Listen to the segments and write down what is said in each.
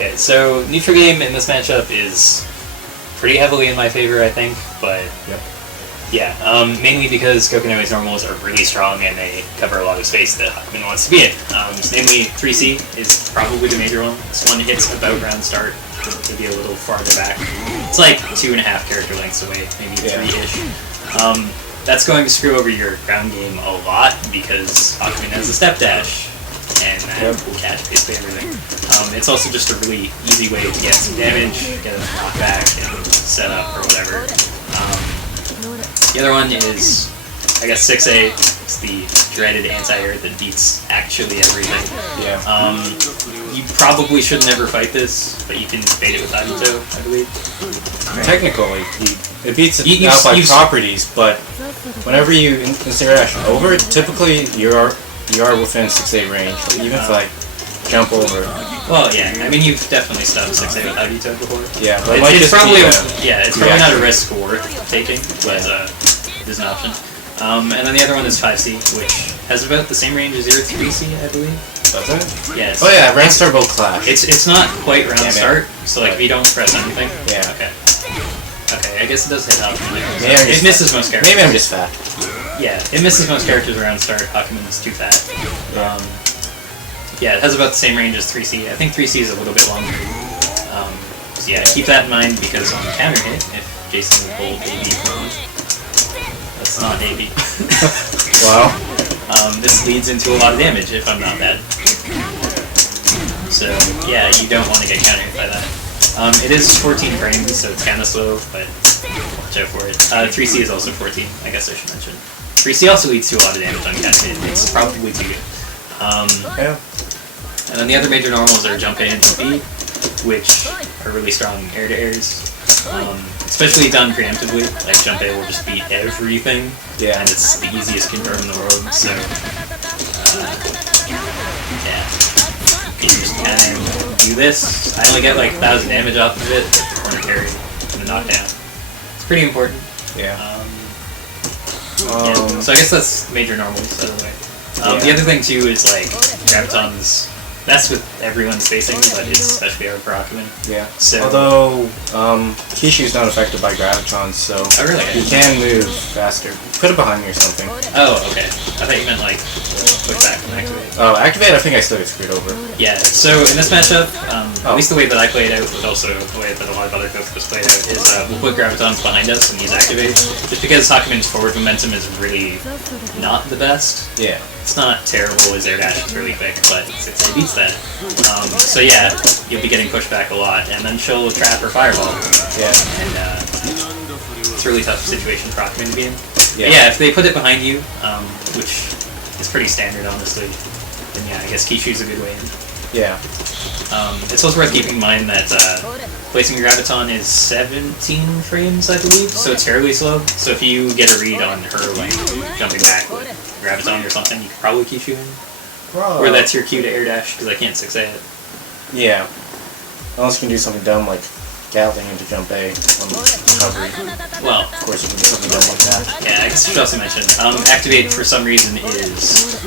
Okay, so neutral game in this matchup is pretty heavily in my favor, I think, but yeah, mainly because Kokonoe's normals are really strong and they cover a lot of space that Hakumen wants to be in. Namely, 3C is probably the major one. This one hits about round start, maybe a little farther back. It's like 2.5 character lengths away, maybe 3-ish. That's going to screw over your ground game a lot because Hakumen has a step dash, and that will catch basically everything. It's also just a really easy way to get some damage, get a knockback, and set up or whatever. The other one is, I guess, 6A. It's the dreaded anti-air that beats actually everything. Yeah. You probably should never fight this, but you can bait it with Agito, I believe. Technically, it beats it out by properties, but whenever you insert action over, typically you are within 6A range, even if I jump over. Well, yeah, I mean, you've definitely stubbed 6A with Agito before. Yeah, but it's probably not a risk worth taking, but it is an option. And then the other one is 5C, which has about the same range as your 3C, I believe. Does it? Yeah. Oh yeah, round start will clash. It's not quite round start, so like if you don't press anything. Yeah. Okay. Okay, I guess it does hit up. It misses most characters. Maybe I'm just fat. Yeah, it misses most characters around start. Hakumen's too fat. Yeah, it has about the same range as 3C. I think 3C is a little bit longer. So yeah, keep that in mind because on the counter hit, if Jason would hold AB for a moment, that's not AB. Wow. This leads into a lot of damage if I'm not bad. So yeah, you don't want to get counter hit by that. It is 14 frames, so it's kind of slow, but watch out for it. 3C is also 14, I guess I should mention. 3C also leads to a lot of damage on counter hit. It's probably too good. And then the other major normals are Jump A and Jump B, which are really strong air-to-airs. Especially done preemptively, like Jump A will just beat everything, and it's the easiest confirm in the world, so yeah. You just kind of do this. I only get like 1,000 damage off of it, corner carry, and a knockdown. It's pretty important. Yeah. So I guess that's major normals, out of the way. The other thing too is like Graviton's. That's with everyone's facing, but it's especially hard for Hakumen. Yeah. So, although Kishu's not affected by Graviton, so he can move faster. Put it behind me or something. Oh, okay. I thought you meant like push back and activate. Oh, activate. I think I still get screwed over. Yeah. So in this matchup, at least the way that I played out, but also the way that a lot of other Kokos played out, is we'll put Gravitons behind us and use activate, just because Hakumen's forward momentum is really not the best. Yeah. It's not terrible, his air dash is really quick, but it beats that. So yeah, you'll be getting pushed back a lot, and then she'll trap or fireball. Yeah. And it's a really tough situation for Hakumen to be in. Yeah, if they put it behind you, which is pretty standard honestly, then yeah, I guess Kishu's a good way in. Yeah. It's also worth keeping in mind that placing your Graviton is 17 frames, I believe, so it's fairly slow. So if you get a read on her like jumping back with Graviton or something, you could probably Kishu in. Or that's your cue to air dash, because I can't 6A it. Yeah. Unless you can do something dumb like Gatling into Jump A on recovery. Well, of course you can do something dumb like that. Yeah, I guess I should also mention, Activate for some reason is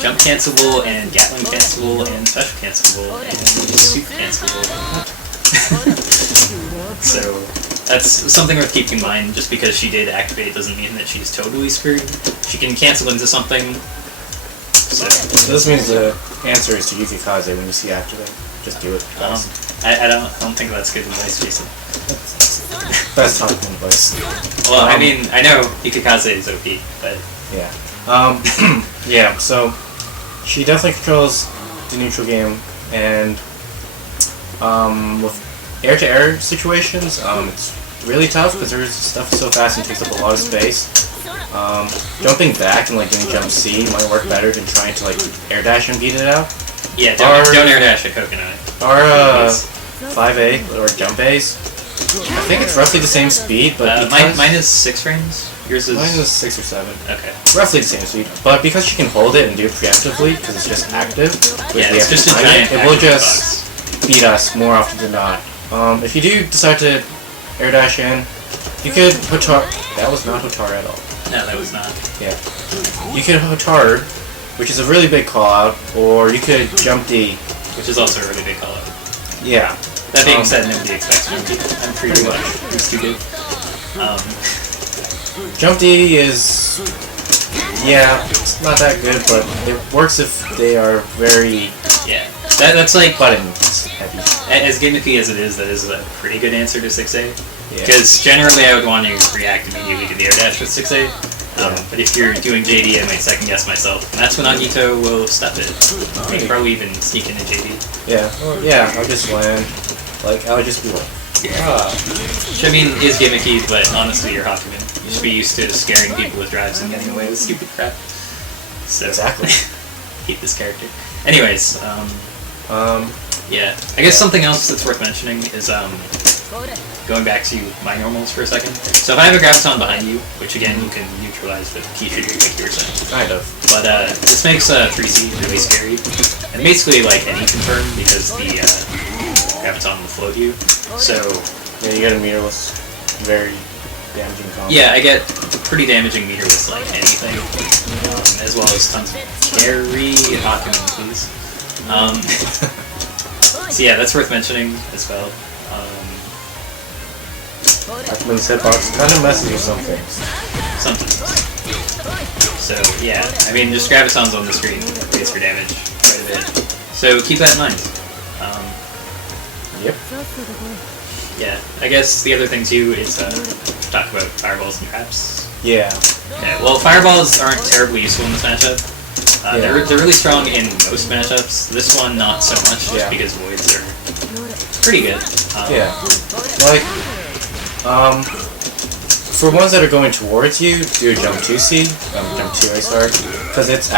Jump cancelable, and Gatling cancelable, and Special cancelable, and Super cancelable. So, that's something worth keeping in mind. Just because she did Activate doesn't mean that she's totally screwed. She can cancel into something. So this means the answer is to use Kaze when you see Activate. Just do it. I don't think that's good advice, Jason. Best talking advice. Well, I mean, I know Ikikaze is OP, but yeah. Yeah. So she definitely controls the neutral game, and with air-to-air situations, it's really tough because her stuff is so fast and takes up a lot of space. Jumping back and like doing jump C might work better than trying to like air dash and beat it out. Yeah, don't air dash a Kokonoe. Our 5A or jump A's, I think it's roughly the same speed, but mine is 6 frames. Yours is... Mine is 6 or 7. Okay. Roughly the same speed, but because she can hold it and do it preemptively, because it's just active, it's just a giant it will just beat us more often than not. If you do decide to air dash in, you could Hotar. That was not Hotar at all. No, that was not. Yeah. You could Hotar, which is a really big call out, or you could jump D, which is also a really big call out. Yeah. That being said, nobody expects Jump D. I'm pretty much. It's too good. Jump D is... Yeah, it's not that good, but it works if they are very... Yeah. That's like... buttons heavy. As gimmicky as it is, that is a pretty good answer to 6A. Yeah. Because generally I would want to react immediately to the air dash with 6A. But if you're doing JD, I might second guess myself. And that's when Agito will stuff it. You can probably even sneak into JD. Yeah, well, yeah, I'll just land. Like, I'll just be like... Yeah. Which I mean is gimmicky, but honestly you're Hakuman. You should be used to scaring people with drives and getting away with stupid crap. So Exactly. hate this character. Anyways, yeah. I guess something else that's worth mentioning is going back to my normals for a second. So if I have a graviton behind you, which again you can neutralize with key trigger like you were saying. Kind of. But this makes 3C really scary. And basically like any confirm because the graviton will float you. So Yeah, you get a meterless. Very damaging combo. yeah, I get pretty damaging meterless like anything. As well as tons of carry Hakuman, please. So yeah, that's worth mentioning as well. Hakuman's hitbox kind of messes with some things. Sometimes. So yeah, I mean just gravitons on the screen raise your damage quite a bit. So keep that in mind. Yep. Yeah, I guess the other thing too is talk about fireballs and traps. Yeah. Okay, well fireballs aren't terribly useful in this matchup. Yeah. They're really strong in most matchups. This one not so much, just because voids are pretty good. Yeah. Like, for ones that are going towards you, do a jump 2C, jump 2A, sorry, because it's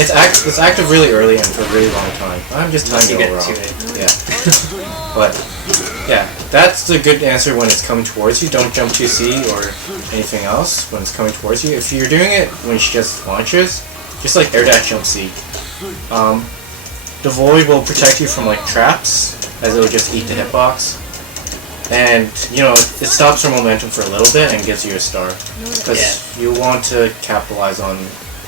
it's active really early and for a really long time. I'm just timing it all wrong. Yeah. But yeah, that's the good answer when it's coming towards you. Don't jump 2C or anything else when it's coming towards you. If you're doing it when she just launches, just like air dash jump C, the void will protect you from like traps, as it'll just eat the hitbox. And, you know, it stops her momentum for a little bit and gives you a star. Because you want to capitalize on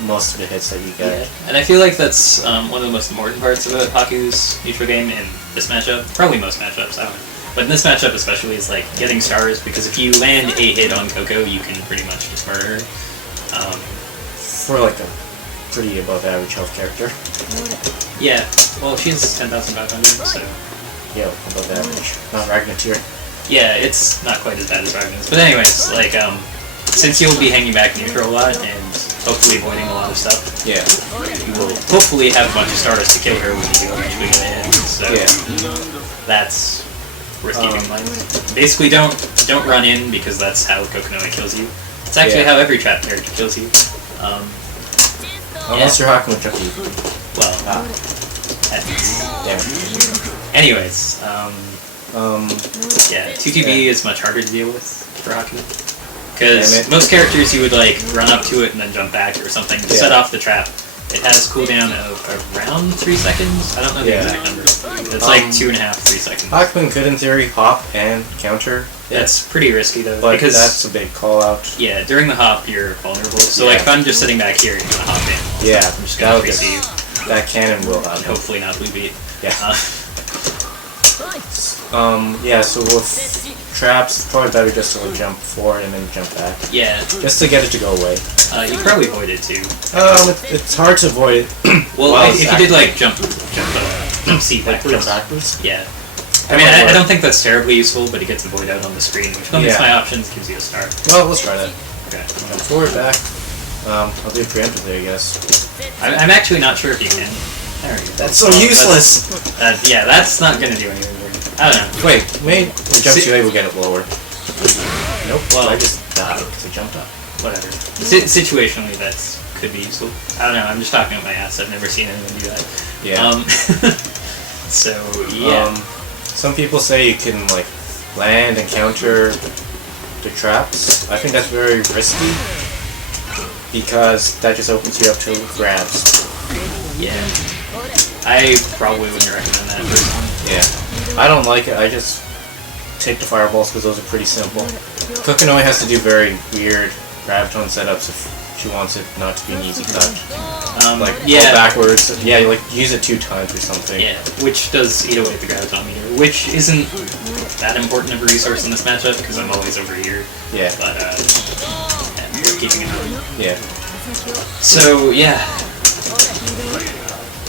most of the hits that you get. Yeah. And I feel like that's one of the most important parts about Haku's neutral game in this matchup. Probably most matchups, I don't know. But in this matchup especially is like getting stars, because if you land a hit on Koko, you can pretty much just murder her. For like a pretty above average health character. Yeah, well she's 10,500, so... Yeah, above average. Not Ragnar tier. Yeah, it's not quite as bad as Ragnar's. But anyways, like, since you'll be hanging back neutral a lot and hopefully avoiding a lot of stuff, yeah, you will hopefully have a bunch of stars to kill her when you do eventually get a hit. So that's worth keeping in mind. Basically, don't run in, because that's how Kokonoe kills you. It's actually how every trap character kills you. Unless you're Haku with Chucky. Well, anyways, yeah, 2TB is much harder to deal with for Haku. Because most characters you would like run up to it and then jump back or something to set off the trap. It has cooldown of around 3 seconds. I don't know the exact number. It's like 2.5, 3 seconds. Hakuman could in theory hop and counter. That's pretty risky though. But because that's a big call out. Yeah, during the hop you're vulnerable. So like if I'm just sitting back here and you're gonna hop in. Yeah, I'm just gonna receive you. That cannon will happen. Hopefully not blue beat. Yeah. Yeah, so with traps, it's probably better just to jump forward and then jump back. Yeah. Just to get it to go away. You probably avoid it too. It's hard to avoid it. Well, if you did like jump C backwards. Yeah. I mean, I don't think that's terribly useful, but it gets the void out on the screen, which limits my options, gives you a star. Well, let's try that. Okay. Jump forward, back. I'll do preemptive there, I guess. I'm actually not sure if you can. There we go. That's so useless! Yeah, that's not gonna do anything. I don't know. Wait, maybe the jump 2A will get it lower. Nope, well, I just died because I jumped up. Whatever. Situationally, that could be useful. I don't know, I'm just talking about my ass. I've never seen anyone do that. Yeah. So, yeah. Some people say you can, like, land and counter the traps. I think that's very risky, because that just opens you up to grabs. Yeah. I probably wouldn't recommend that personally. Yeah. I don't like it. I just take the fireballs because those are pretty simple. Kokonoe has to do very weird graviton setups if she wants it not to be an easy cut. Like go backwards. Yeah, you like use it 2 times or something. Yeah, which does eat away at the graviton meter, which isn't that important of a resource in this matchup because I'm always over here. Yeah. But we're keeping it on. Yeah. So yeah.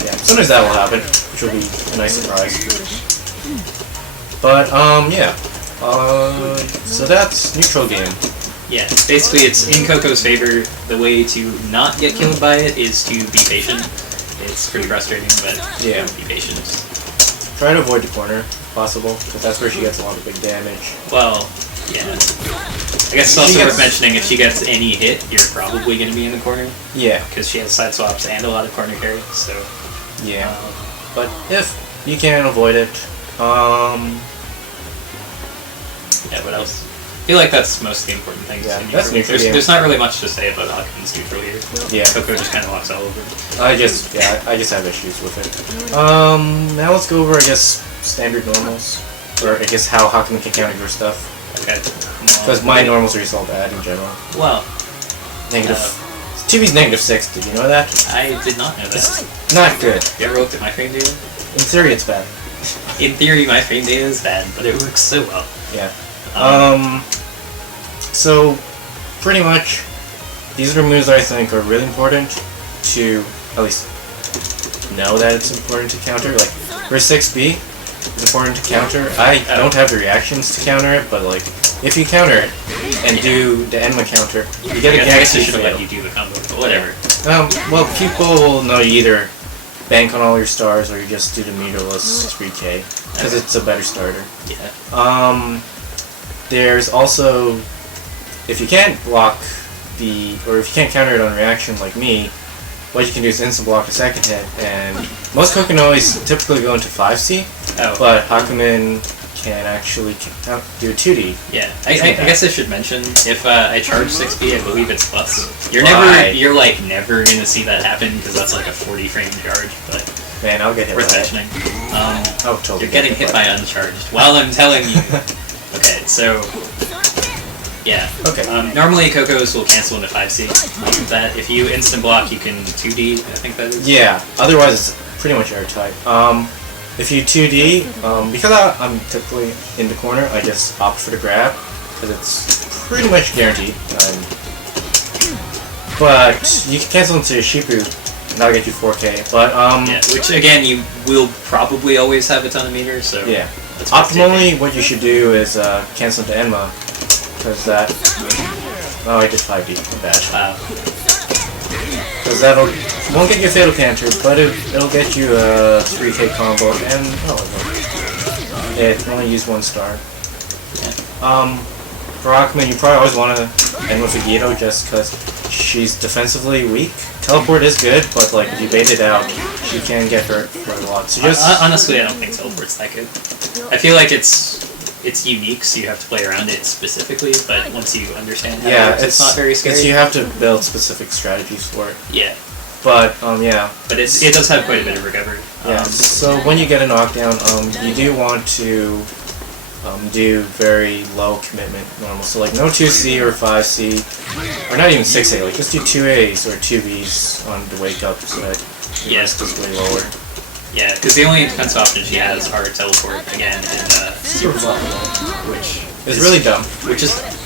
Yeah. Sometimes that will happen, which will be a nice surprise. But yeah. So that's neutral game. Yeah, basically it's in Koko's favor. The way to not get killed by it is to be patient. It's pretty frustrating, but yeah, be patient. Try to avoid the corner, if possible, because that's where she gets a lot of big damage. Well, yeah. I guess it's also worth mentioning if she gets any hit, you're probably going to be in the corner. Yeah. Because she has side swaps and a lot of corner carry, so... Yeah. But if you can avoid it, yeah, what else? I feel like that's most of the important things. Yeah, that's neutral. There's not really much to say about Haku's neutral here. Yeah. Koko just kind of walks all over. I just have issues with it. Now let's go over, I guess, standard normals. Or I guess how Haku can counter your stuff. Okay. Because my normals are just all bad in general. Well. Negative. 2B's -6, did you know that? I did not know that. It's not good. You ever looked at my frame data? In theory it's bad. In theory my frame data is bad, but it works so well. Yeah. So, pretty much, these are the moves that I think are really important to, at least, know that it's important to counter. Like, for 6B, it's important to counter. I don't have the reactions to counter it, but, like, if you counter it and do the Enma counter, you get a guaranteed fatal. I guess I should have let you do the combo, but whatever. Well, people will know you either bank on all your stars or you just do the meterless 3K, because it's a better starter. Yeah. There's also, if you can't block or if you can't counter it on reaction like me, what you can do is instant block the second hit, and most Kokonois typically go into 5C, but Hakumen can actually do a 2D. Yeah, I guess I should mention, if I charge 6B, I believe it's plus. You're never gonna see that happen, because that's like a 40 frame charge, but... Man, I'll get hit worth by mentioning. Totally you're getting hit by uncharged, while I'm telling you. Okay, so... Yeah. Okay. Normally Kokos will cancel into 5C. That if you instant block, you can 2D, I think that is. Yeah, otherwise it's pretty much airtight. If you 2D, because I'm typically in the corner, I just opt for the grab, because it's pretty much guaranteed. But you can cancel into Shipu, and that'll get you 4K. But yeah, which again, you will probably always have a ton of meters, so... Yeah. Optimally, what you should do is cancel into Enma, because that... Oh, I did 5D. Bad. Wow. Because won't get you a fatal counter, but it'll get you a 3K combo, and it only use 1 star. Yeah. For Hakumen, you probably always want to end with Vegito just because she's defensively weak. Teleport is good, but like if you bait it out, she can get hurt for a lot. So just honestly, I don't think teleport's that good. I feel like it's unique, so you have to play around it specifically. But once you understand how it works, it's not very scary. You have to build specific strategies for it. Yeah. But yeah. But it does have quite a bit of recovery. Yeah. So when you get a knockdown, you do want to do very low commitment normal. So like no 2C or 5C, or not even 6A. Like just do 2As or 2Bs on the wake up, so that your risk is way lower. Yeah, because the only defense options she has are teleport again and super blockable, which is really dumb.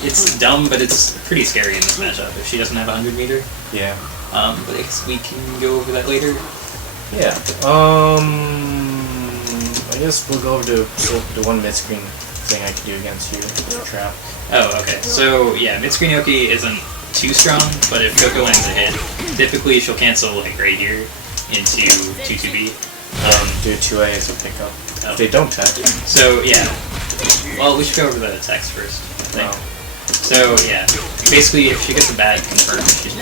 It's dumb, but it's pretty scary in this matchup if she doesn't have a 100 meter. Yeah. But I guess we can go over that later. Yeah. I guess we'll go over to the one mid screen thing I can do against you. Trap. Oh, okay. So yeah, mid screen Yoki isn't too strong, but if Koko lands a hit, typically she'll cancel like right here into 2-2B. Do a 2A as a pickup. If they don't tech. So yeah. Well, we should go over the text first, I think. So yeah, basically if she gets a bad confirm, she's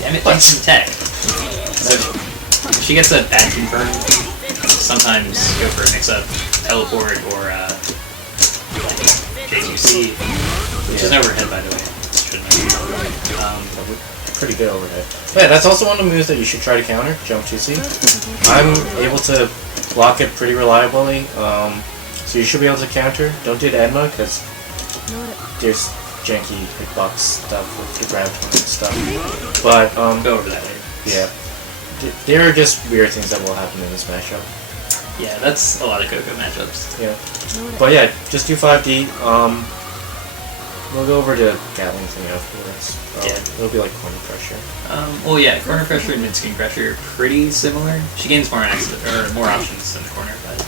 damn it, that's some tech. So if she gets a bad confirm, sometimes go for a mix-up, teleport, or J2C, which is overhead by the way. Pretty good overhead. Yeah, that's also one of the moves that you should try to counter, jump 2C. I'm able to block it pretty reliably, so you should be able to counter. Don't do the Edma, because there's janky hitbox stuff with the grab and stuff. But go over that later. Yeah. there are just weird things that will happen in this matchup. Yeah, that's a lot of Koko matchups. Yeah. But yeah, just do 5D. We'll go over to Gatling thing afterwards. Yeah. It'll be like corner pressure. Well, yeah, corner pressure and mid-screen pressure are pretty similar. She gains more more options in the corner, but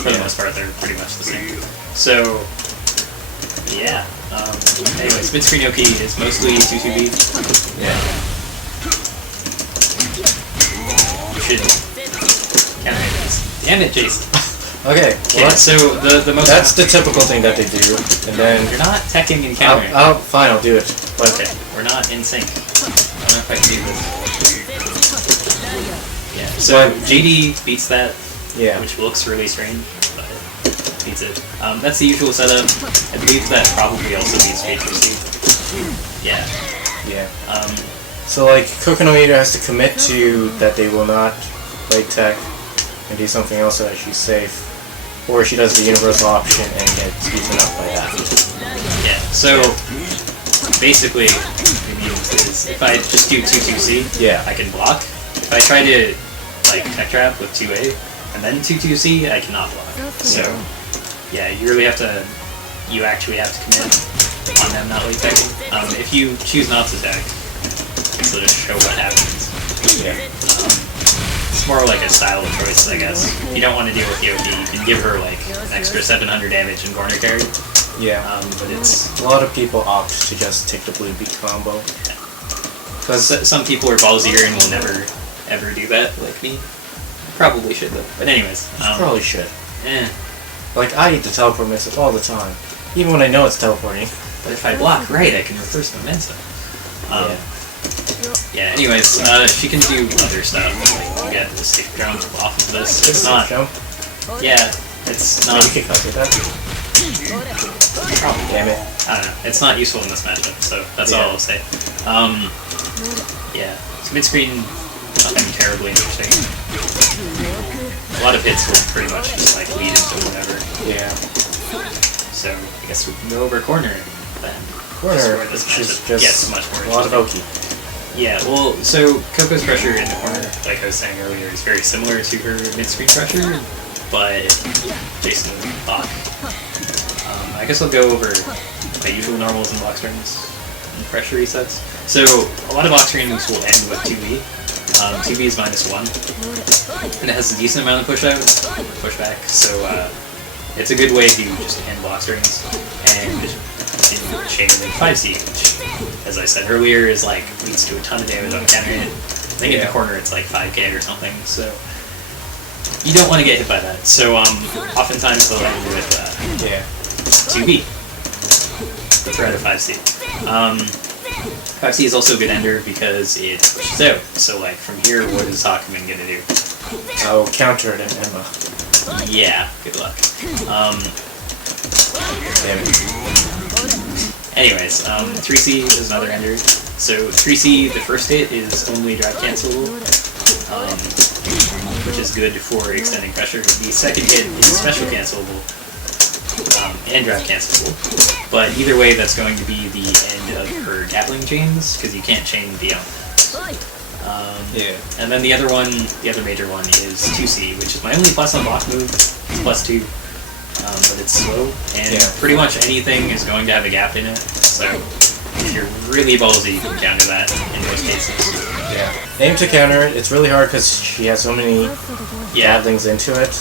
for the most part, they're pretty much the same. So, yeah. Anyways, mid-screen Yoki is mostly 2-2B. Yeah. You should counter this. Damn it, Jason. Okay. Well, so the most. That's the typical thing that they do, and then you're not teching and countering. Fine, I'll do it. But okay, we're not in sync. I don't know if I can do this. Yeah. So JD beats that. Yeah. Which looks really strange, but beats it. That's the usual setup. I believe that probably also beats HPC. Yeah. Yeah. So like Coconut Eater has to commit to that they will not play tech and do something else so that she's safe. Or she does the universal option and gets beaten up by that. Yeah, so basically what it means is if I just do 2-2C, I can block. If I try to like tech trap with 2A and then 2-2C, I cannot block. So yeah, you actually have to commit on them not late teching. If you choose not to tech, so just show what happens. Yeah. It's more like a style of choice, I guess. If you don't want to deal with Yoki, you can give her like an extra 700 damage in corner carry. Yeah. But it's a lot of people opt to just take the blue beat combo. Because some people are ballsier and will never ever do that, like me. Probably should though. But anyways. Probably should. Eh. Like I eat the teleport missile all the time. Even when I know it's teleporting. But if I block right, I can reverse momentum. Yeah, anyways, she can do other stuff, like you get the stick jump off of this. It's not... Jump? Yeah, it's not... You can cover that. Probably. Damn it. I don't know, it's not useful in this matchup, so that's all I'll say. Yeah, so mid-screen, nothing terribly interesting. A lot of hits will pretty much just like lead into whatever. Yeah. So, I guess we can go over corner then. Corner, where this which is matchup gets much more a lot of Oki. Yeah, well, so Koko's pressure in the corner, like I was saying earlier, is very similar to her mid-screen pressure, but Jason Bach. I guess I'll go over my usual normals and block strings and pressure resets. So a lot of block strings will end with 2B. 2B is -1, and it has a decent amount of pushback, so it's a good way to just end block strings and chain it in 5C, which, as I said earlier, is like leads to a ton of damage on counter hit. I think in the corner it's like 5k or something, so you don't want to get hit by that. So oftentimes they'll end with 2B, the threat of 5C. 5C is also a good ender because it pushes out. So like from here, what is Hakuman gonna do? I'll counter it in Emma. Yeah, good luck. Damn it. Anyways, 3C is another ender. So 3C, the first hit is only drive cancelable, which is good for extending pressure. The second hit is special cancelable and drive cancelable. But either way, that's going to be the end of her Gatling chains, because you can't chain beyond that. And then the other major one is 2C, which is my only plus on block move. It's +2. But it's slow, and pretty much anything is going to have a gap in it, so if you're really ballsy, you can counter that in most cases. Yeah. Aim to counter it, it's really hard because she has so many Gatlings into it.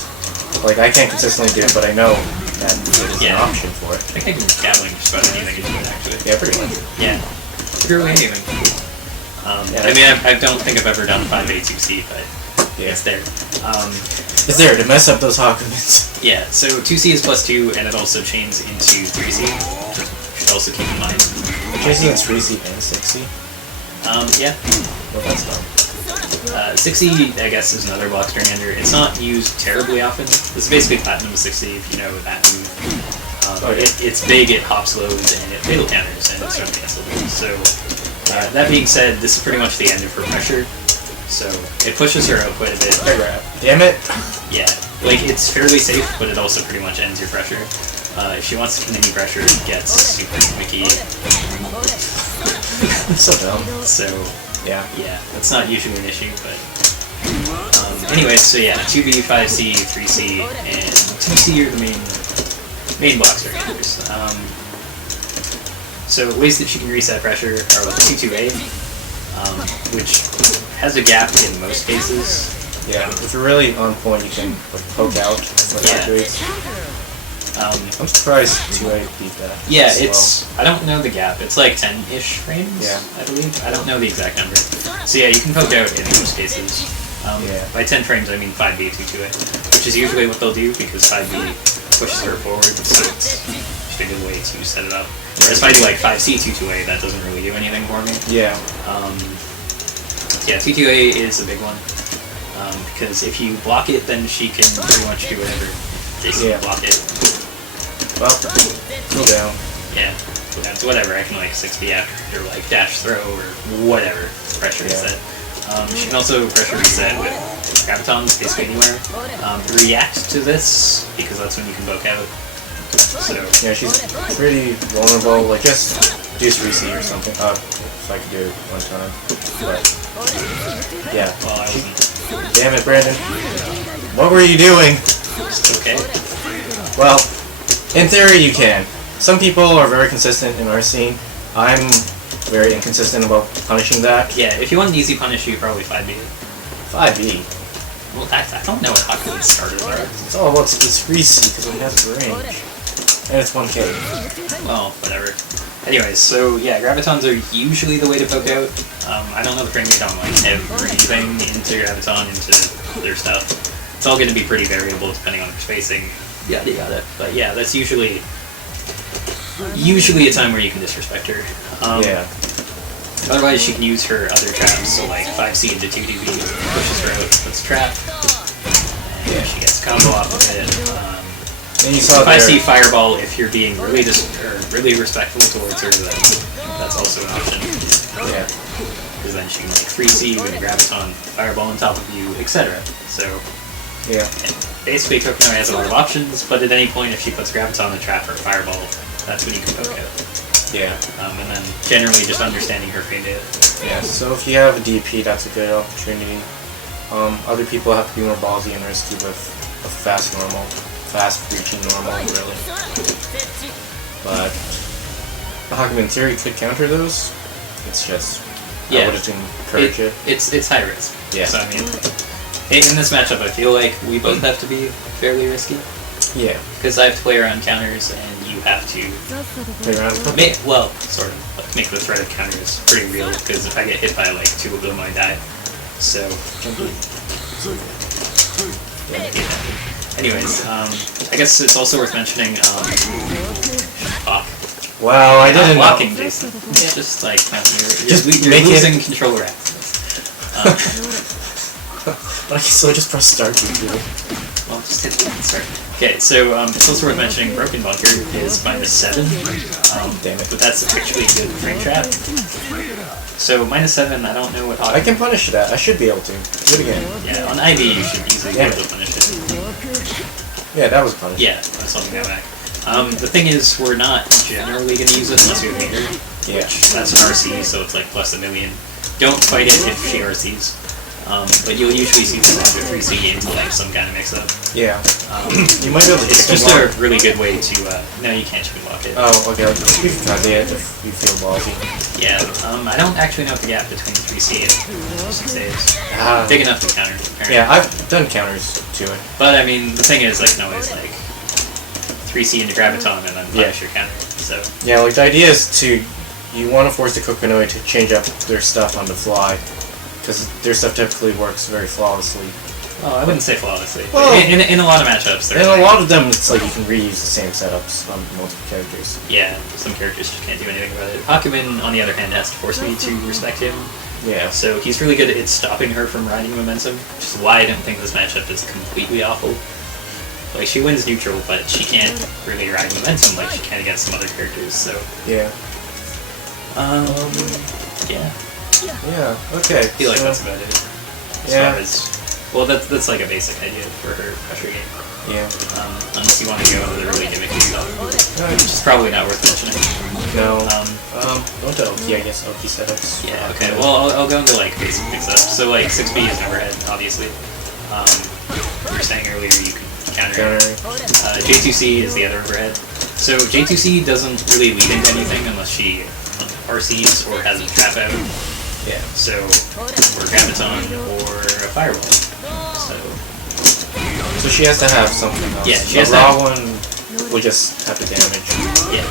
Like, I can't consistently do it, but I know that there's an option for it. I think I can Gatling just about anything into it, actually. Yeah, pretty much. Yeah. Screw anything. I mean, I don't think I've ever done 5A2C, but it's there. It's there to mess up those Hakumans. Yeah, so 2C is +2, and it also chains into 3C. Should also keep in mind. Chains into 3C and 6C? Yeah. Well, that's dumb. 6C, I guess, is another block string ender. It's not used terribly often. This is basically Platinum 6C, if you know that move. It's big, it hops lows, and it fatal counters, and it's stun cancelable. So, that being said, this is pretty much the end of her pressure. So, it pushes her out quite a bit. Damn it! Yeah. Like, it's fairly safe, but it also pretty much ends your pressure. If she wants to continue pressure, it gets super gimmicky. It's so dumb. So, yeah, that's not usually an issue, but Anyway, so yeah, 2B, 5C, 3C, and 2C are the main block structures. So ways that she can reset pressure are with 2-2A, which has a gap in most cases. Yeah, if you're really on point, you can like poke out like that. I'm surprised 2A beat that. Yeah, it's I don't know the gap. It's like 10-ish frames, I believe. I don't know the exact number. So yeah, you can poke out in most cases. By 10 frames, I mean 5B, 2-2A, which is usually what they'll do because 5B pushes her forward, so it's just a good way to set it up. Whereas if I do like 5C, 2-2A, that doesn't really do anything for me. Yeah. Yeah, 2-2A is a big one. Because if you block it, then she can pretty much do whatever. Basically block it. Well, go down. Yeah, go down to whatever. I can like 6B after, or like dash throw, or whatever. Pressure reset. She can also pressure reset with gravitons, basically anywhere. React to this, because that's when you can poke out. So yeah, she's pretty vulnerable. Like just do 3C or something. If I could do it one time. But yeah. Well, I wasn't. Damn it, Brandon. What were you doing? It's okay. Well, in theory you can. Some people are very consistent in our scene. I'm very inconsistent about punishing that. Yeah, if you want an easy punish, you probably 5B. 5B? Well, I don't know what Haku started are. It's all about it's 3C because it has range. And it's 1K. Well, whatever. Anyways, so yeah, gravitons are usually the way to poke out. I don't know the frame rate on like everything into graviton, into their stuff. It's all going to be pretty variable depending on their spacing, yada yada. But yeah, that's usually a time where you can disrespect her. Otherwise, she can use her other traps, so like 5C into 2DB, pushes her out, puts a trap, and she gets combo off of it. And you saw 5C Fireball, if you're being really really respectful towards her, then that's also an option. Yeah. Because then she can like 3C with a Graviton, Fireball on top of you, etc. So yeah. Basically, Kokonoi has a lot of options, but at any point, if she puts Graviton, a trap, or Fireball, that's when you can poke out. Yeah. And then generally just understanding her frame data. Yeah, so if you have a DP, that's a good opportunity. Other people have to be more ballsy and risky with a fast breaching normal, really. But the Haku in theory could counter those. It's just I would just encourage it. It's high risk. Yeah. So I mean, in this matchup, I feel like we both have to be fairly risky. Yeah. Because I have to play around counters, and you have to play around. Well, sort of. Like, make the threat of counters pretty real. Because if I get hit by like 2 of them, I die. So. Anyways, I guess it's also worth mentioning. Fuck. Wow, I didn't know. Blocking, Jason. It's just like you're losing control access. So just press start. Well, just hit start. Okay, so it's also worth mentioning Broken Bunker is -7. Damn it. But that's actually a good frame trap. So -7, I don't know what I can punish that. I should be able to. Do it again. Yeah, on IV you should easily be able to punish it. Yeah, that was punished. Yeah, that's something that back. The thing is, we're not generally going to use it unless we have meter. Yeah. Which, that's an RC, so it's like +1,000,000. Don't fight it if she RCs. But you'll usually see this under 3C into like some kind of mix-up. Yeah. You might be able to It's just a really good way to, no, you can't chicken block it. Oh, okay. You can try it if you feel ballsy. Yeah, I don't actually know what the gap between 3C and 6A is. Big enough to counter, apparently. Yeah, I've done counters to it. But, I mean, the thing is, I can always, like, 3C into Graviton and then punish your counter, so. Yeah, like, the idea is you want to force the Kokonoi to change up their stuff on the fly. Because their stuff typically works very flawlessly. Well, I wouldn't say flawlessly. Well, in a lot of matchups, in a lot of them, it's like you can reuse the same setups on multiple characters. Yeah, some characters just can't do anything about it. Hakumin, on the other hand, has to force me to respect him. Yeah. So he's really good at stopping her from riding momentum, which is why I don't think this matchup is completely awful. Like, she wins neutral, but she can't really ride momentum like she can against some other characters, so. Yeah. Yeah. Yeah, okay. I feel like that's about it. As far as, well, that's like a basic idea for her pressure game. Yeah. Unless you want to go into the really gimmicky stuff, which is probably not worth mentioning. No. Go into OP, I guess, OP setups. Yeah, okay. Well, I'll go into like basic mix-ups. So like 6B is overhead, obviously. You were saying earlier you could counter. J2C is the other overhead. So J2C doesn't really lead into anything unless she RCs or has a trap out. Yeah. So, or Graviton or a Fireball. So she has to have something else. Yeah, she has a raw one will just have the damage. Yeah.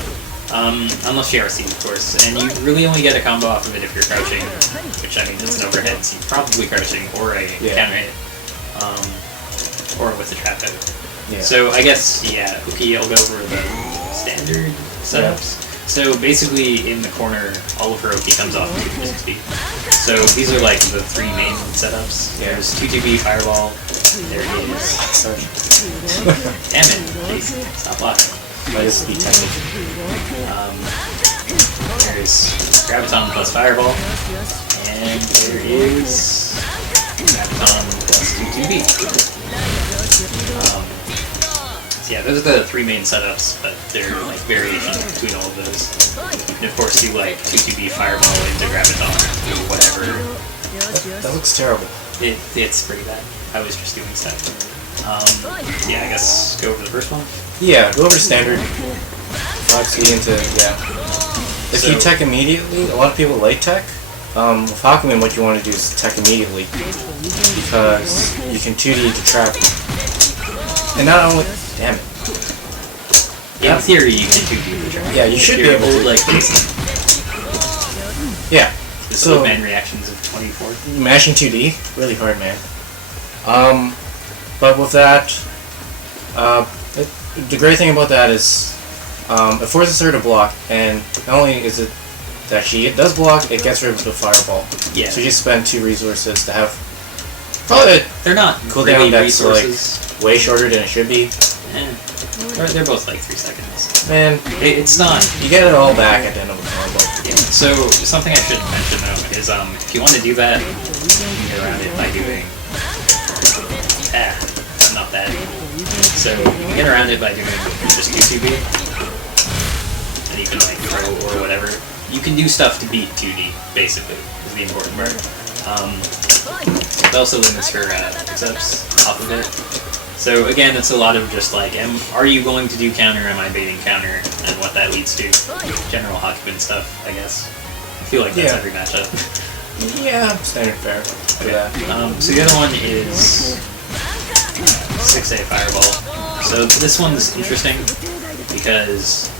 Unless she RC, of course. And you really only get a combo off of it if you're crouching, which I mean is an overhead, so you're probably crouching, or a counter hit. Or with a trap out. Yeah. So I guess, okay, I'll go over the standard setups. So basically in the corner, all of her Oki comes off to 260. So these are like the three main setups. Yeah. There's 2TB Fireball, there it is. Sorry. Damn it, please, stop laughing. Might just be technique. There's Graviton plus Fireball, and there is Graviton plus 2TB. Yeah, those are the three main setups, but they're like variations between all of those. You can of course do like 2TB Fireball into Graviton or whatever. That looks terrible. It's pretty bad. I was just doing stuff. I guess go over the first one. Yeah, go over standard. 5C into, If you tech immediately, a lot of people like tech. With Haku, what you want to do is tech immediately. Because you can 2D to trap. And not only... Damn it. In theory, you can 2D the trap. Yeah, you should be able to. Like yeah. The so, man reactions of 24. Mashing 2D, really hard, man. But with that, the great thing about that is it forces her to block, and not only is it that she does block, it gets rid of the Fireball. Yeah. So you spend 2 resources to have probably they're not cooldown really that's resources. Like way shorter than it should be. They're both like 3 seconds. Man, it's not. You get it all back at the end of the combo. Yeah. So something I should mention though is if you want to do that, you can get around it by doing. Not that. So you can get around it by doing just 2TB, and you can like throw or whatever. You can do stuff to beat 2D, basically, is the important part. It also limits her pickups off of it. So again, it's a lot of just like, are you going to do counter, am I baiting counter, and what that leads to. General Haku stuff, I guess. I feel like that's every matchup. Yeah, standard fair for that. So the other one is 6A Fireball. So this one's interesting because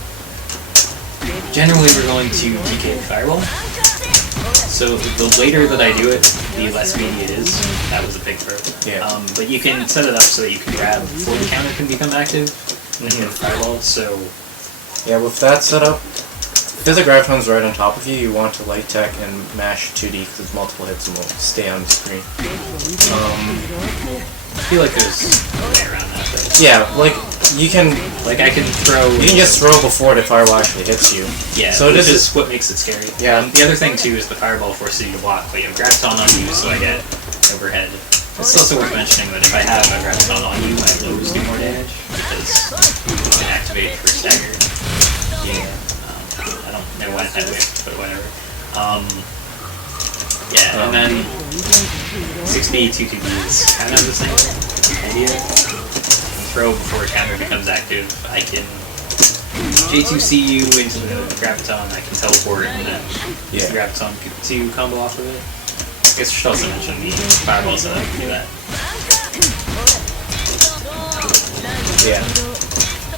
generally we're going to TK Fireball. So the later that I do it, the less meaty it is. That was a big throw. Yeah. But you can set it up so that you can grab before the counter can become active and hit Fireball. So yeah, with that setup, because the Graviton's right on top of you, you want to light tech and mash 2D because it's multiple hits and will stay on the screen. I feel like there's a way around that. But yeah, like you can, like I can throw. You can just throw before the Fireball actually hits you. Yeah, so this is what makes it scary. Yeah. The other thing too is the Fireball forces you to block, but you have Graviton on you, so I get overhead. It's also worth mentioning that if I have a Graviton on you, my lows do more damage because you can activate for stagger. Yeah. I don't know why that way, but whatever. And then 6B, 2TB is kind of the same idea. Throw before a counter becomes active. I can J2C you into the Graviton, I can teleport and then use the Graviton to combo off of it. I guess I should also mention the Fireball so that I can do that. Yeah.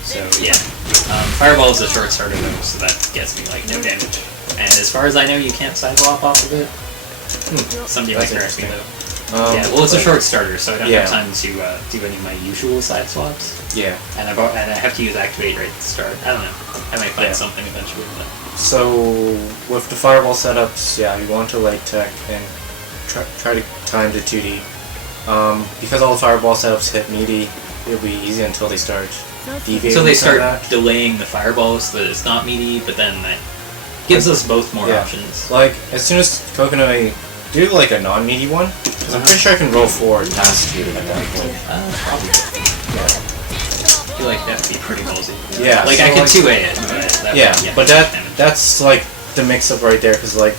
So yeah. Fireball is a short starter though, so that gets me like no damage. And as far as I know, you can't sidewalk off of it. Somebody might correct me though. Well, it's a short starter, so I don't have time to do any of my usual side swaps. Yeah. And I have to use activate right at the start. I don't know. I might find something eventually. But. So with the Fireball setups, you want to light tech and try to time to 2D. Because all the Fireball setups hit meaty, it'll be easy until they start deviating. So they start delaying the Fireball so that it's not meaty, but then that gives us both more options. Like, as soon as Coconut do like a non-meaty one, because I'm pretty sure I can roll forward past you at that point. Probably. I feel like that'd be pretty ballsy. Yeah. Like, so I can 2A it, but that's like the mix-up right there, because like,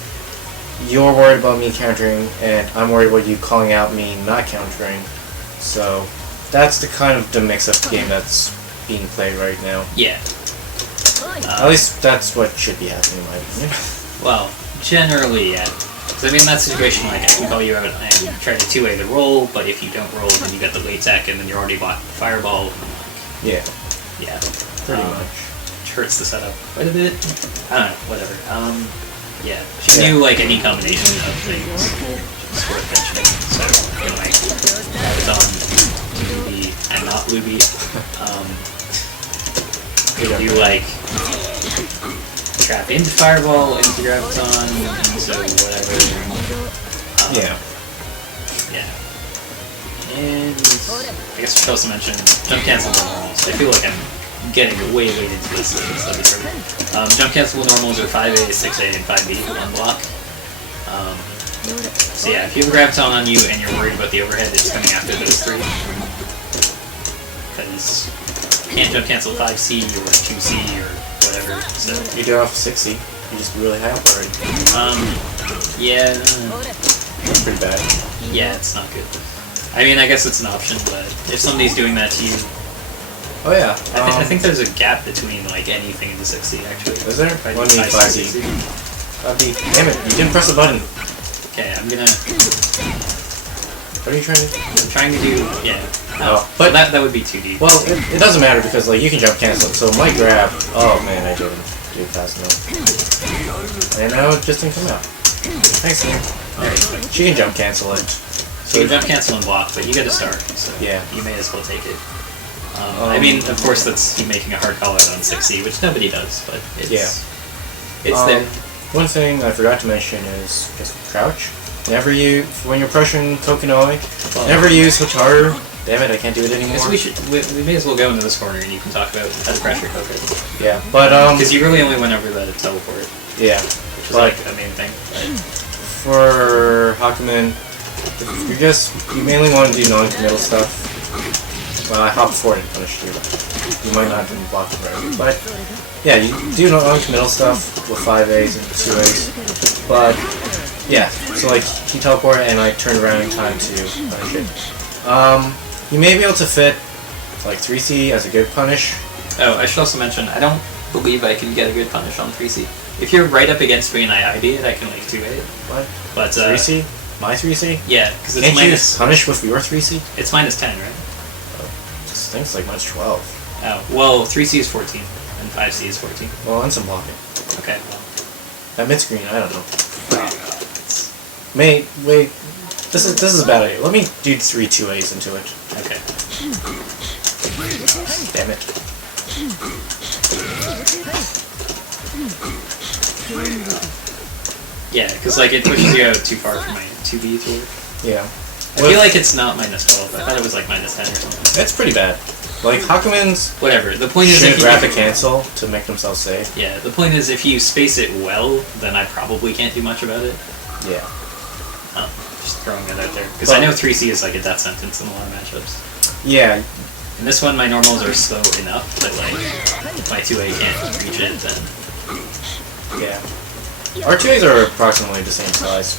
you're worried about me countering, and I'm worried about you calling out me not countering. So that's the kind of the mix-up game that's being played right now. Yeah. At least that's what should be happening in my opinion. Well, generally, yeah. Because I mean, in that situation, like, I can call you out and try to 2A the roll, but if you don't roll, then you get the late tech, and then you're already blocked fireball. Yeah. Yeah. Pretty much. Which hurts the setup quite a bit. I don't know, whatever. Yeah. She knew, like, any combination of things just worth mentioning. So, you know, like, Graviton, Luby, and not Luby. It'll do, like, trap into fireball, into Graviton, and so whatever. Yeah. Yeah. And I guess we should also mention jump cancelable normals. I feel like I'm getting way into this episode. Jump cancelable normals are 5A, 6A, and 5B for one block. So yeah, if you have a Graviton on you and you're worried about the overhead, it's coming after those three. Because you can't jump cancel 5C or 2C or whatever. So you do it off 6C. You just really high up already. Yeah. That's pretty bad. Yeah, it's not good. I mean, I guess it's an option, but if somebody's doing that to you... Oh yeah. I think there's a gap between, like, anything in the 6C, actually. Is there? 5C. Damn it, you didn't press the button. Okay, I'm gonna... What are you trying to do? I'm trying to do... Yeah. Oh, but that would be too deep. Well, it doesn't matter because, like, you can jump cancel it, so my grab... Oh man, I didn't do it fast enough. And now it just didn't come out. Thanks, man. Alright, she can jump cancel it. So you can jump cancel and block, but you get a start, so yeah. You may as well take it. I mean, of course, that's you making a hard call out on 6C, which nobody does, but it's there. One thing I forgot to mention is just crouch. When you're pressuring Kokonoi, never use switch harder. Damn it, I can't do it anymore. We may as well go into this corner and you can talk about how to pressure Koko. Yeah, but because you really only went over the teleport. Yeah, which is like a main thing. Right? For Hakumen, you mainly want to do non-committal stuff. Well, I hop forward and punish you. You might not have been blocking forever, but yeah, you do non-committal stuff with 5As and 2As. But yeah, so like he teleport and I turn around in time to punish it. You may be able to fit like 3C as a good punish. Oh, I should also mention I don't believe I can get a good punish on 3C. If you're right up against me and I ID it, I can like 2A it. What? But 3C? My 3C? Yeah, because it's Can't minus. You punish with your 3C? It's minus 10, right? This thing's like minus 12. Oh, well, 3C is 14 and 5C is 14. Well, and some blocking. Okay. Well. That mid screen, I don't know. Wait. This is a bad idea. Let me do 3 2As into it. Okay. Damn it. Yeah, because like it pushes you out too far from my 2B tool. Yeah. I feel like it's not minus 12. I thought it was like minus 10 or something. It's pretty bad. Like Hakumen's whatever. The point is shouldn't rapid cancel to make themselves safe. Yeah, the point is if you space it well, then I probably can't do much about it. Yeah. Just throwing it out there. Because I know 3C is like a death sentence in a lot of matchups. Yeah. In this one, my normals are slow enough that like if my 2A can't reach it, then... Yeah. Our 2As are approximately the same size,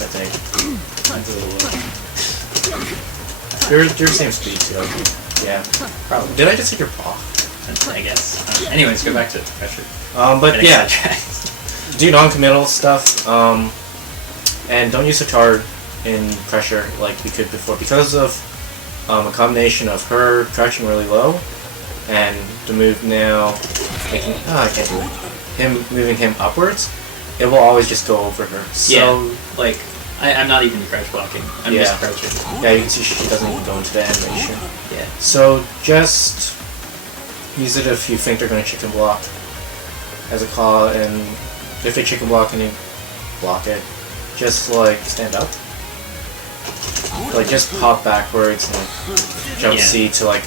I think. Mine's a little low. They're the same speed too. Yeah. Probably. Did I just hit your paw? I guess. Anyways, go back to pressure. But yeah. Do non-committal stuff. And don't use a hard in pressure like we could before because of a combination of her crouching really low and the move now making I can't do it. Him moving him upwards, it will always just go over her. So yeah, like I'm not even crouch blocking. I'm just crouching. Yeah, you can see she doesn't even go into the animation. Yeah. So just use it if you think they're going to chicken block as a call, and if they chicken block and you block it, just like stand up. Like just pop backwards and jump C to like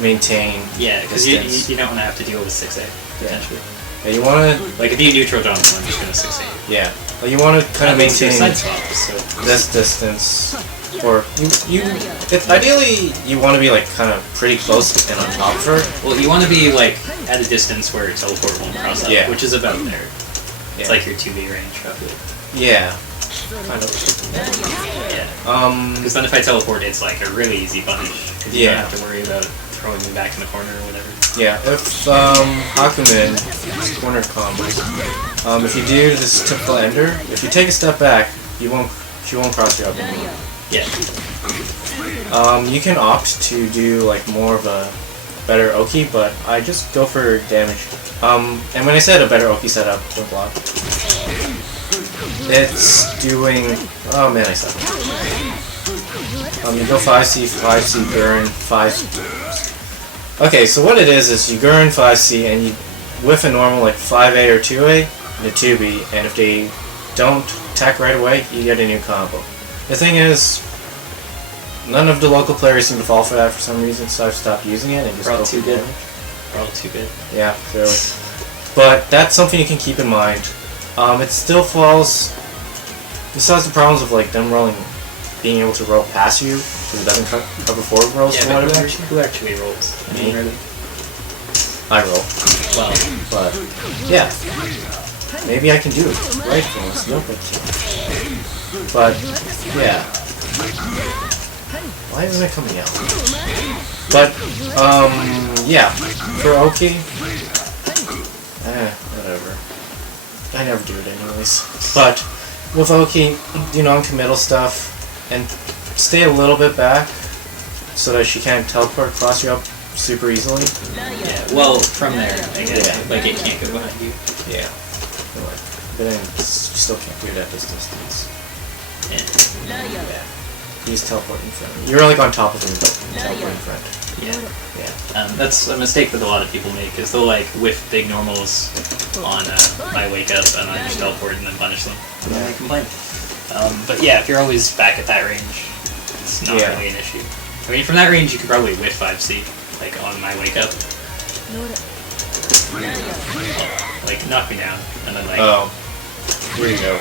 maintain. Yeah, because you don't want to have to deal with 6A potentially. Yeah, you want to like if you neutral jump, I'm just gonna 6A. Yeah, but you want to kind of maintain side swaps, so. this distance, or ideally you want to be like kind of pretty close and on top of her. Well, you want to be like at a distance where teleport won't cross up, Yeah. which is about there. It's like your 2B range, roughly. Yeah. Kind of. Yeah. Because then if I teleport, it's like a really easy punish. Cause you don't have to worry about throwing me back in the corner or whatever. Yeah, if Hakumen, corner combo, if you do this typical ender, if you take a step back, she won't cross you up anymore. Yeah. You can opt to do like more of a better Oki, but I just go for damage. And when I said a better Oki setup, don't block. It's doing. Oh man, I suck. You go 5C, 5C, burn, 5C. Okay, so what it is you burn 5C and you whiff a normal like 5A or 2A and a 2B, and if they don't attack right away, you get a new combo. The thing is, none of the local players seem to fall for that for some reason, so I've stopped using it and just go for damage. We're all too good. Yeah, clearly. But that's something you can keep in mind. It still falls. This has the problems of like them being able to roll past you, because it doesn't cover forward rolls or whatever. Who actually rolls? I mean, really? I roll. Well, but yeah, maybe I can do it right from this notebook. But yeah, why isn't it coming out? But yeah, for Oki, whatever. I never do it anyways. But with Oki, do non-committal stuff and stay a little bit back so that she can't teleport across you up super easily. Yeah, well, from there, I guess. Yeah. Like, it can't go behind you. Yeah. But then you still can't do it at this distance. Yeah. He's teleporting in front. You're like on top of him, but teleporting in front. Yeah. Yeah. That's a mistake that a lot of people make, is they'll like whiff big normals on my wake up and I just teleport and then punish them. And then they complain. But yeah, if you're always back at that range, it's not really an issue. I mean, from that range you could probably whiff 5C, like on my wake up. Like, knock me down, and then like... Oh. Here you go.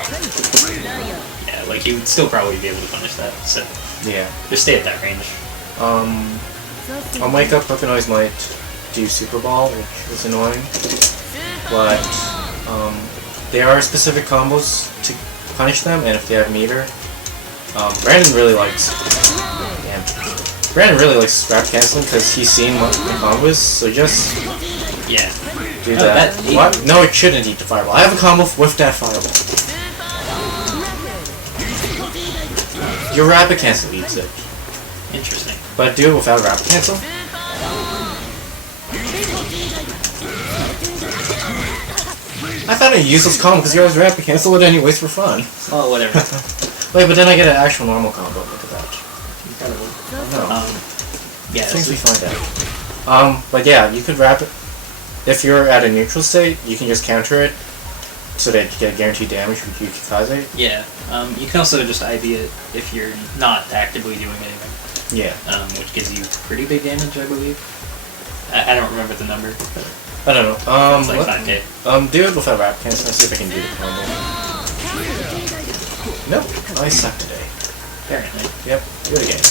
Yeah, like you would still probably be able to punish that, so... Yeah. Just stay at that range. On wake up, Koko noise might do Super Ball, which is annoying. But, there are specific combos to punish them, and if they have meter... Brandon really likes... Damn. Brandon really likes scrap canceling because he's seen what the combos, so just... Yeah. Do that. What? No, it shouldn't eat the fireball. I have a combo with that fireball. Your rapid cancel eats it. Interesting. But do it without rapid cancel. I found a useless combo because you always rapid cancel it anyways for fun. Oh, whatever. Wait, but then I get an actual normal combo. Look at that. Incredible. No. Yeah. Things we find out. But yeah, you could rapid. If you're at a neutral state, you can just counter it so that you get guaranteed damage with Yukikaze. Yeah. You can also just IB it if you're not actively doing anything. Yeah. Which gives you pretty big damage, I believe. I don't remember the number. But I don't know. it's like 5K. Do it without rapid cancel. Let's see if I can do the combo. Nope. I suck today. Apparently. Yep. Do it again.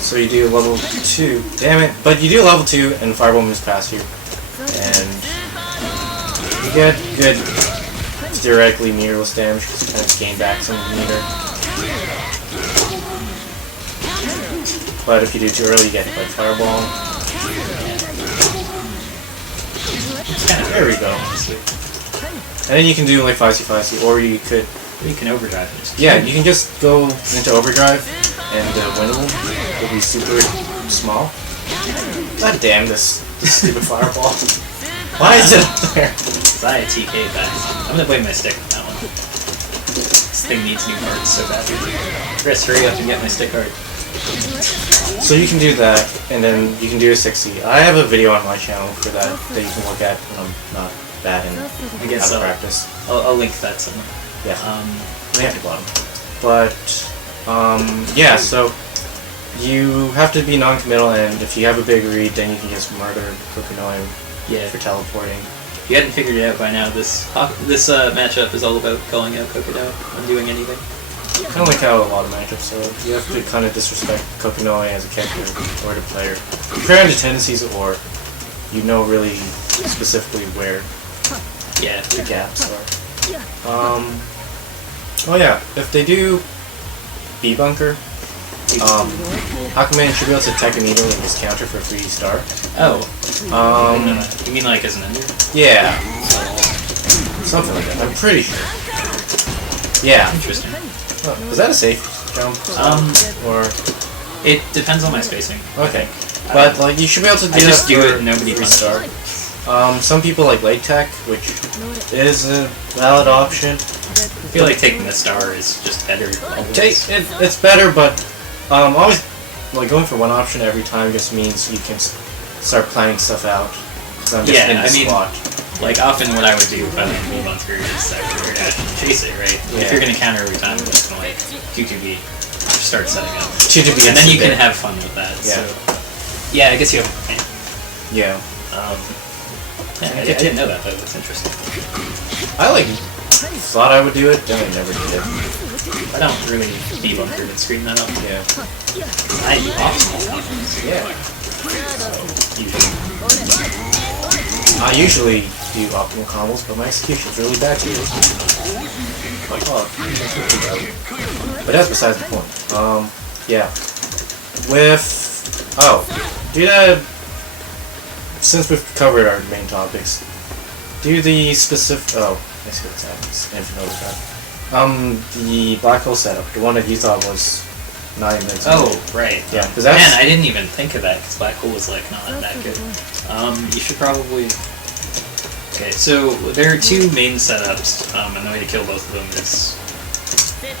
So you do level 2. Damn it. But you do level 2 and Fireball moves past you. And you get good, theoretically meterless damage because you kind of gain back some meter. But if you do too early, you get hit by Fireball. There we go. And then you can do like 5C, 5C, or you could... You can overdrive it. Yeah, you can just go into overdrive and winnable will be super small. God damn this stupid fireball. Why is it up there? Because I TK'd that. I'm gonna blame my stick on that one. This thing needs new parts so badly. Chris, hurry up and get my stick card. So you can do that, and then you can do a 6C. I have a video on my channel for that that you can look at when I'm not bad in out of practice. I'll link that somewhere. Yeah. Link at the bottom. But yeah, so you have to be non-committal, and if you have a big read, then you can just murder Kokonoi for teleporting. If you hadn't figured it out by now, this matchup is all about calling out Kokonoi and doing anything. Kind of like how a lot of matchups are. You have to kind of disrespect Kokonoi as a character or the player. Compare the tendencies, or you know really specifically where the gaps are. Oh yeah, if they do B bunker, Hakuman should be able to attack immediately and just counter for a free star. Oh. You mean like as an ender? Yeah. Something like that. I'm pretty sure. Yeah. Interesting. Was that a safe jump? Or it depends on my spacing. Okay. But like you should be able to do I just that do for it and nobody restart. Some people like late tech, which is a valid option. I feel like taking the star is just better. It's better, but always like going for one option every time just means you can start planning stuff out. So I'm just in the spot. Like often what I would do if I was in a bunker is I would air dash and chase it, right? Yeah. If you're gonna counter every time, I'm just gonna like Q2B, start setting up. Q2B, and then you can have fun with that. Yeah. So yeah, I guess you have. Yeah. I didn't know that though. That's interesting. I like thought I would do it, then I never did it. I don't really debunker and screen that up. Yeah. I do optimal combos. Yeah. Usually. I usually do optimal combos, but my execution's really bad too. Like, but that's besides the point. Yeah. Since we've covered our main topics, do the specific. Oh, I see what's happening. Infinite overdrive. The black hole setup, the one that you thought was not invincible. Oh, right. Yeah, because that's. Man, I didn't even think of that because black hole was like not that good. You should probably. Okay, so there are two main setups, and the way to kill both of them is.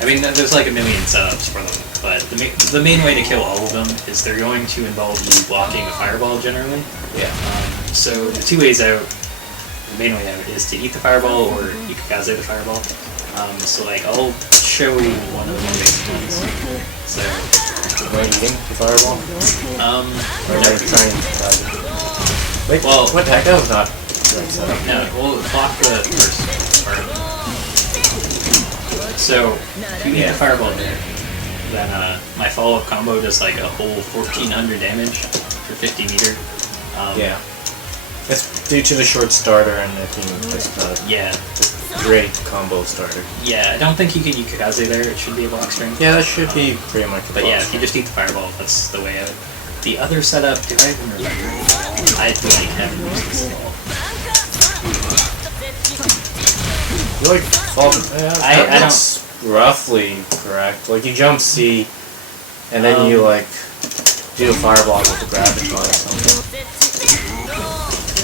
I mean, there's like a million setups for them, but the main way to kill all of them is they're going to involve you blocking a fireball generally. Yeah. So the two ways out, the main way out is to eat the fireball or Ikukaze the fireball. So like I'll show one of the more basic ones. So. Am I eating the fireball? Or am I trying to Ikukaze it? Wait, well, what the heck? That was not the right setup. No, we'll block the first part. So, if you eat the fireball there, then my follow-up combo does like a whole 1400 damage for 50 meter. Yeah. It's due to the short starter and it being just a great combo starter. Yeah, I don't think you can Ikukaze there. It should be a block string. Yeah, that should be pretty much a block But yeah, if you just eat the fireball, that's the way out. The other setup, do I even remember? I really haven't used this at all. You like fall? That's roughly correct. Like you jump C, and then you like do a fireball with the graviton or something.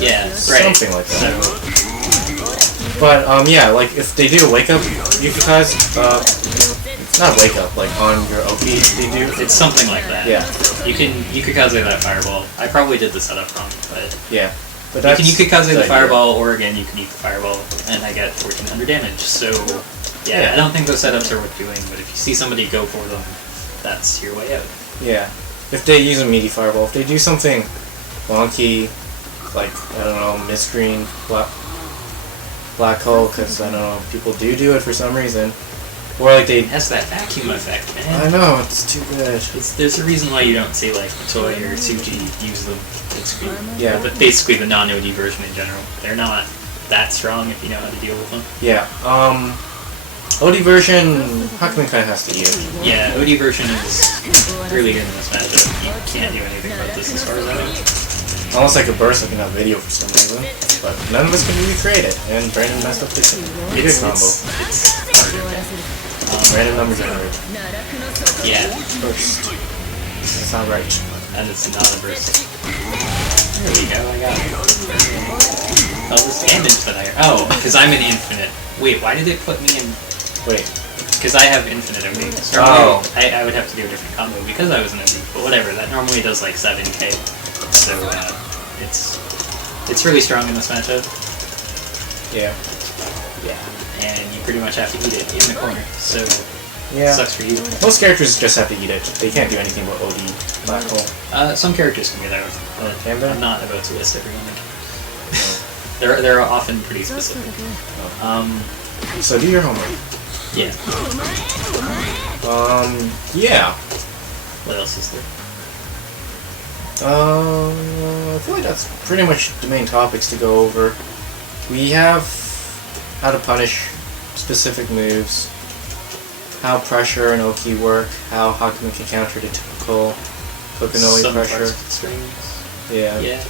Yeah, right. Something like that. But yeah, like if they do a wake up, you guys, not wake up, like on your OP, they do. It's something like that. Yeah. You can Ikukaze that fireball. I probably did the setup wrong, but yeah. But you can Ikukaze the fireball, or again you can eat the fireball, and I get 1400 damage. So yeah, I don't think those setups are worth doing. But if you see somebody go for them, that's your way out. Yeah. If they use a meaty fireball, if they do something wonky, like I don't know, misgreen, black hole, because I don't know, people do it for some reason. Or like they... It has that vacuum effect, man. I know, it's too good. There's a reason why you don't see like Toy or Tsuji use them. It's yeah. But basically the non-OD version in general. They're not that strong if you know how to deal with them. Yeah. OD version, Hakuman kind of has to eat it. Yeah, OD version is really good in this matchup. You can't do anything about this as far as I know. Unless I could burst up in that video for some reason. But none of us can recreate it. And Brandon messed up the good combo. It's harder. Random number generator. Yeah. Burst. That's not right. And it's not a burst. There we go, I got it. Oh, this damage that because I'm in infinite. Wait, why did it put me in... Wait. Because I have infinite OD. So I would have to do a different combo because I was in OD. But whatever, that normally does like 7k. So, it's really strong in this matchup. Yeah. Yeah. And you pretty much have to eat it in the corner. So, yeah. Sucks for you. Most characters just have to eat it. They can't do anything but OD black hole. Some characters can be there. Can they? I'm not about to list everyone. They're often pretty specific. So do your homework. Yeah. Yeah. What else is there? I feel like that's pretty much the main topics to go over. We have how to punish specific moves, how pressure and Oki work, how Hakumen can counter the typical Kokonoi pressure. Yeah. Yeah.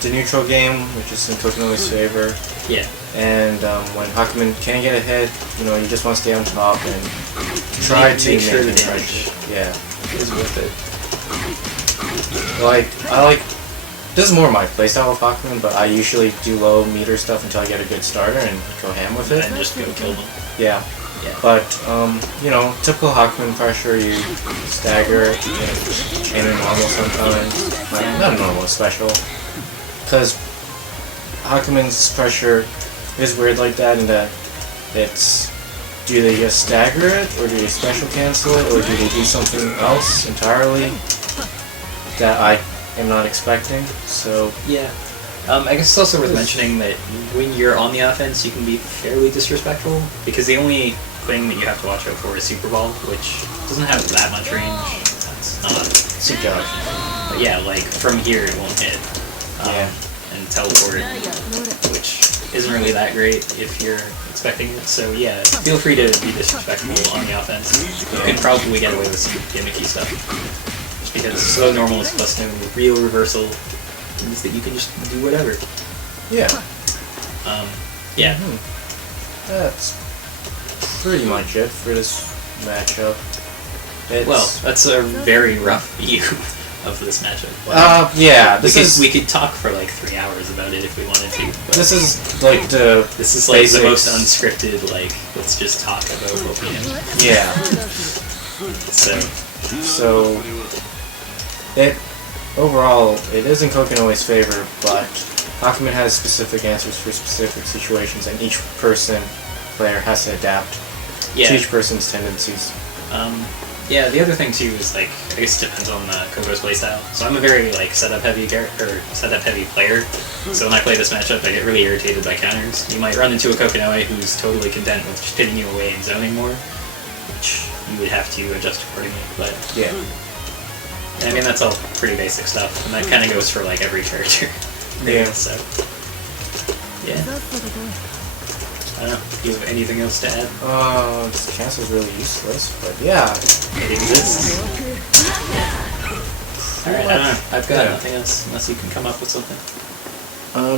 The neutral game, which is in Kokonoi's favor. Yeah. And when Hakumen can't get ahead, you just want to stay on top and try to make sure the maintain damage pressure. Yeah. is worth it. This is more my playstyle of Hakumen, but I usually do low meter stuff until I get a good starter and go ham with it. And just go kill them. Yeah. Yeah. But, typical Hakumen pressure, you stagger, chain in normal sometimes. Not normal, special. Because Hakumen's pressure is weird like that in that it's, do they just stagger it, or do they special cancel it, or do they do something else entirely that I am not expecting? So yeah. I guess it's also worth mentioning that when you're on the offense, you can be fairly disrespectful, because the only thing that you have to watch out for is Super Ball, which doesn't have that much range. That's not situational. But yeah, like from here it won't hit. Yeah. And teleport, which isn't really that great if you're expecting it. So yeah, feel free to be disrespectful on the offense. You can probably get away with some gimmicky stuff. Just because slow normals plus no real reversal means that you can just do whatever. Yeah. Yeah. That's pretty much it for this matchup. Well, that's a very rough view of this matchup. Yeah. We could talk for like 3 hours about it if we wanted to. But this is like the the most unscripted. Like, let's just talk about Opium. Yeah. So overall it is in Kokonoi's favor, but Hakumen has specific answers for specific situations, and each player has to adapt to each person's tendencies. Yeah, the other thing too is I guess it depends on Koko's playstyle. So I'm a very setup heavy player. So when I play this matchup, I get really irritated by counters. You might run into a Kokonoi who's totally content with just hitting you away and zoning more, which you would have to adjust accordingly. But yeah, I mean that's all pretty basic stuff, and that kind of goes for every character. Yeah. So yeah. I don't know. Do you have anything else to add? This cancel's really useless, but yeah. It exists. Alright, I don't know. I've got nothing else, unless you can come up with something.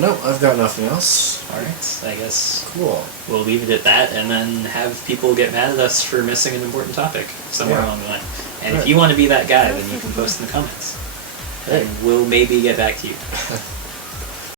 No, I've got nothing else. Alright, I guess cool. We'll leave it at that, and then have people get mad at us for missing an important topic somewhere along the line. And if you want to be that guy, then you can post in the comments. And we'll maybe get back to you.